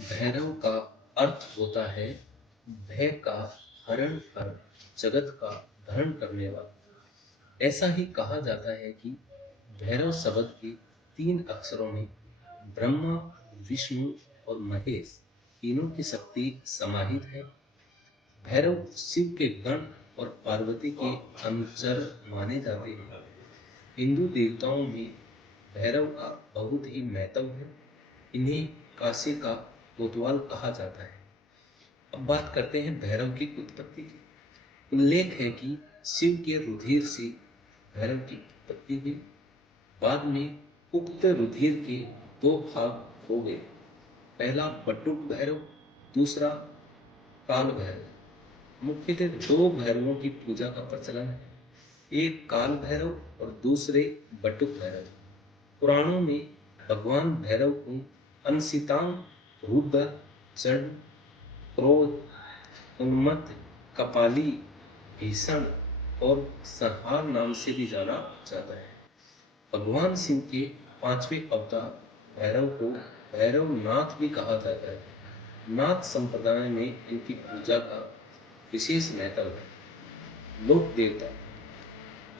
भैरव का अर्थ होता है भय का हरण कर जगत का धरण करने वाला। ऐसा ही कहा जाता है कि भैरव शब्द के 3 अक्षरों में ब्रह्मा, विष्णु और महेश तीनों की शक्ति समाहित है। भैरव शिव के गण और पार्वती के अनुचर माने जाते हैं। हिंदू देवताओं में भैरव का बहुत ही महत्व है। इन्हें काशी का कोतवाल कहा जाता है। अब बात करते हैं भैरव की उत्पत्ति की। उल्लेख है कि शिव के रुधिर से भैरव की उत्पत्ति हुई। बाद में उक्त रुधिर के 2 भाग हो गए। पहला बटुक भैरव, दूसरा काल भैरव। मुख्यतः 2 भैरवों की पूजा का प्रचलन है, एक काल भैरव और दूसरे बटुक भैरव। पुराणों में भगवान भैरव को अनसितांग, रुद्र, चंड, क्रोध, उन्मत्त, कपाली, भीषण और संहार नाम से भी जाना जाता है। भगवान शिव के 5वें अवतार भैरव को भैरव नाथ भी कहा जाता है। नाथ संप्रदाय में इनकी पूजा का विशेष महत्व है। लोक देवता।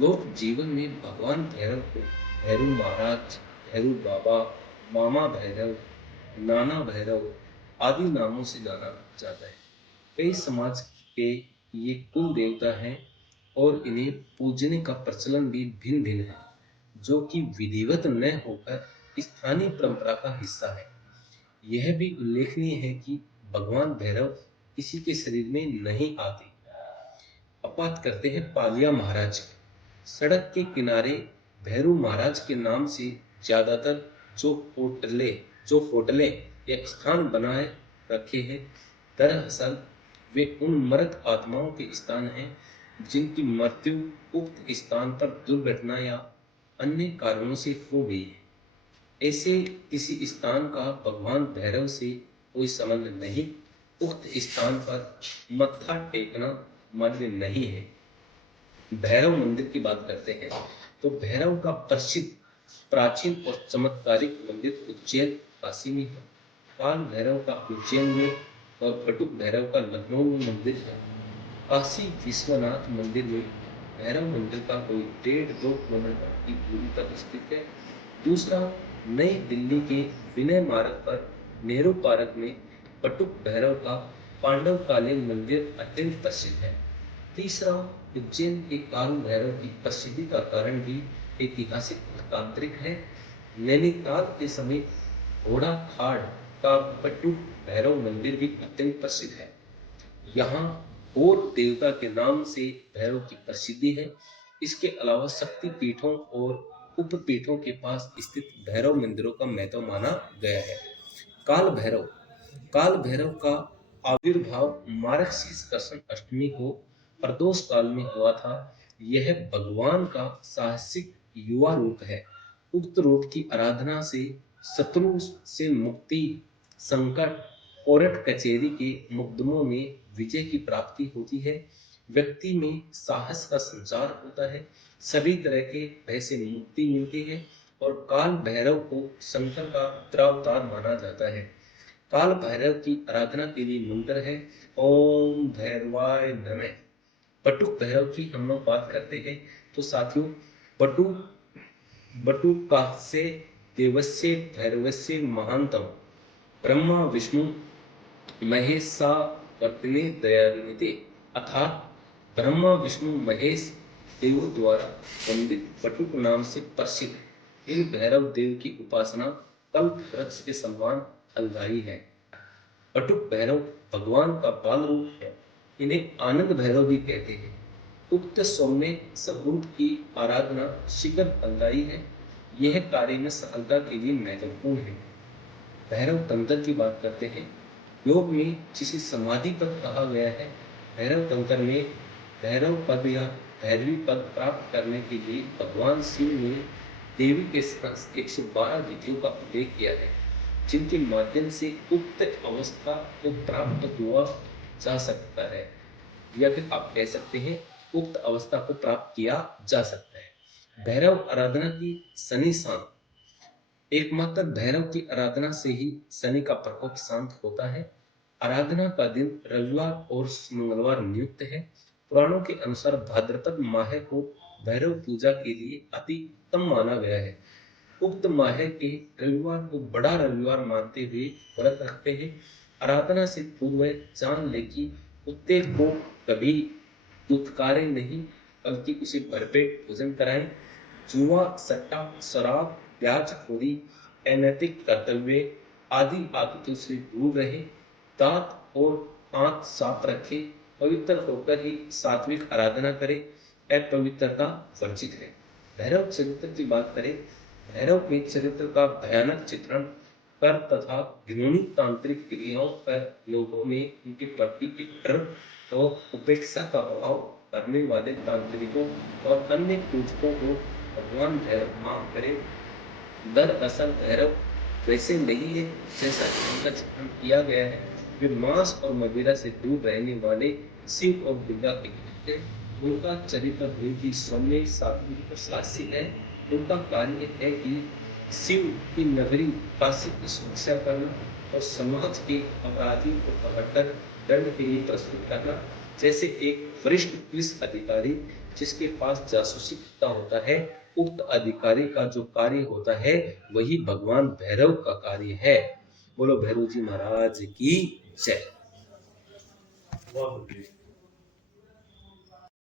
लोक जीवन में भगवान भैरव को भैरव महाराज, भैरव बाबा, मामा भैरव, नाना भैरव आदि नामों से जाना जाता है। कई समाज के ये कुल देवता हैं और इन्हें पूजने का प्रचलन भी भिन्न भिन्न है, जो कि विधिवत न होकर स्थानीय परंपरा का हिस्सा है। यह भी उल्लेखनीय है कि भगवान भैरव किसी के शरीर में नहीं आते। अब बात करते हैं पालिया महाराज की। सड़क के किनारे भैरव महाराज के नाम से ज्यादातर जो होटलें या स्थान बनाए रखे हैं, दरअसल वे उन मृत आत्माओं के स्थान हैं जिनकी मृत्यु उक्त स्थान पर दुर्घटना या अन्य कारणों से हो गई है। ऐसे किसी स्थान का भगवान भैरव से कोई संबंध नहीं। उक्त स्थान पर मत्था टेकना मान्य नहीं है। भैरव मंदिर की बात करते हैं तो भैरव का प्रसिद्ध, प्राचीन और चमत्कारिक मंदिर उज्जैन, काशी में है। काल भैरव का उज्जैन में और बटुक भैरव का लखनऊ में मंदिर है। काशी विश्वनाथ मंदिर में भैरव मंदिर का कोई 1.5-2 किलोमीटर की दूरी पर स्थित है। दूसरा, नई दिल्ली के विनय मार्ग पर नेहरू पार्क में बटुक भैरव का पांडवकालीन मंदिर अत्यंत प्रसिद्ध है। तीसरा, उज्जैन के काल भैरव की प्रसिद्धि का कारण भी ऐतिहासिक और तांत्रिक है। नैनीताल के समीप घोड़ा खाड़ का बटुक भैरव मंदिर भी अत्यंत प्रसिद्ध है। यहाँ और देवता के नाम से भैरव की प्रसिद्धि है। इसके अलावा शक्ति पीठों और उपपीठों के पास स्थित भैरव मंदिरों का महत्व माना गया है। काल भैरव। काल भैरव का आविर्भाव मार्गशीर्ष कृष्ण अष्टमी को प्रदोष काल में हुआ था। यह भगवान का साहसिक युवा रूप है। उक्त रूप की आराधना से शत्रु से मुक्ति, संकट, कोर्ट कचहरी के मुकदमों में विजय की प्राप्ति होती है। व्यक्ति में साहस का संचार होता है। सभी तरह के भय से मुक्ति मिलती है और काल भैरव को शंकर का उत्तरावतार माना जाता है। काल भैरव की आराधना के लिए मंत्र है ओम भैरवाय नमः। बटुक भैरव की हम लोग बात करते हैं तो साथियों, बटुका से देवस्य भैरवस्य महांतम ब्रह्मा विष्णु महेशा वर्तने दयानिधि, अर्थात ब्रह्मा विष्णु महेश देवों द्वारा वंदित बटुक नाम से प्रसिद्ध इन भैरव देव की उपासना कल्प वृक्ष के समान फलदायी है। बटुक भैरव भगवान का बाल रूप है। इन्हें आनंद भैरव भी कहते हैं। उक्त सौम्य स्वरूप की आराधना शीघ्र फलदायी है। यह कार्य में सफलता के लिए महत्वपूर्ण है। भैरव तंत्र की बात करते हैं। योग में जिसे समाधि पद कहा गया है, भैरव तंत्र में भैरव पद या भैरवी पद प्राप्त करने के लिए भगवान शिव ने देवी के 112 विधियों का उल्लेख किया है, जिनके माध्यम से उक्त अवस्था को प्राप्त हुआ जा सकता है, या फिर आप कह सकते हैं उक्त अवस्था को प्राप्त किया जा सकता है। भैरव आराधना की शनि शाम एकमात्र भैरव की आराधना से ही शनि का प्रकोप शांत होता है। आराधना का दिन रविवार और मंगलवार नियुक्त है। पुराणों के अनुसार भाद्रपद माह को भैरव पूजा के लिए अति उत्तम माना गया है। उक्त माह के रविवार को बड़ा रविवार मानते हुए व्रत रखते हैं। आराधना से पूर्व जान ले कि कुत्ते को कभी दुत्कारे नहीं, बल्कि उसे भरपेट भोजन कराएं। जुआ, सट्टा, शराब, ब्याजखोरी, अनैतिक कर्तव्य आदि आदतों से दूर रहे। दांत और आंख साफ रखें। पवित्र होकर ही सात्विक आराधना करें। अपवित्रता वर्जित है। भैरव चरित्र की बात करें, भैरव के चरित्र का भयानक चित्रण कर तथा घृणित तांत्रिक क्रियाओं पर लोगों में उनके प्रति एक डर और उपेक्षा का भाव करने वाले तांत्रिकों और अन्य पूजकों को भगवान भैरव माफ करे। दरअसल भैरव वैसे नहीं है जैसा कि उनका चित्रण किया गया है। वे मांस और मदिरा से दूर रहने वाले शिव और दुर्गा के भक्त हैं। उनका चरित्र बहुत ही सौम्य, सात्विक और साहसी है। उनका कार्य है कि शिव की नगरी काशी की सुरक्षा करना और समाज के अपराधी को पकड़कर दंड के लिए प्रस्तुत करना। जैसे एक वरिष्ठ पुलिस अधिकारी जिसके पास जासूसी पता होता है, उक्त अधिकारी का जो कार्य होता है वही भगवान भैरव का कार्य है। बोलो भैरव जी महाराज की जय।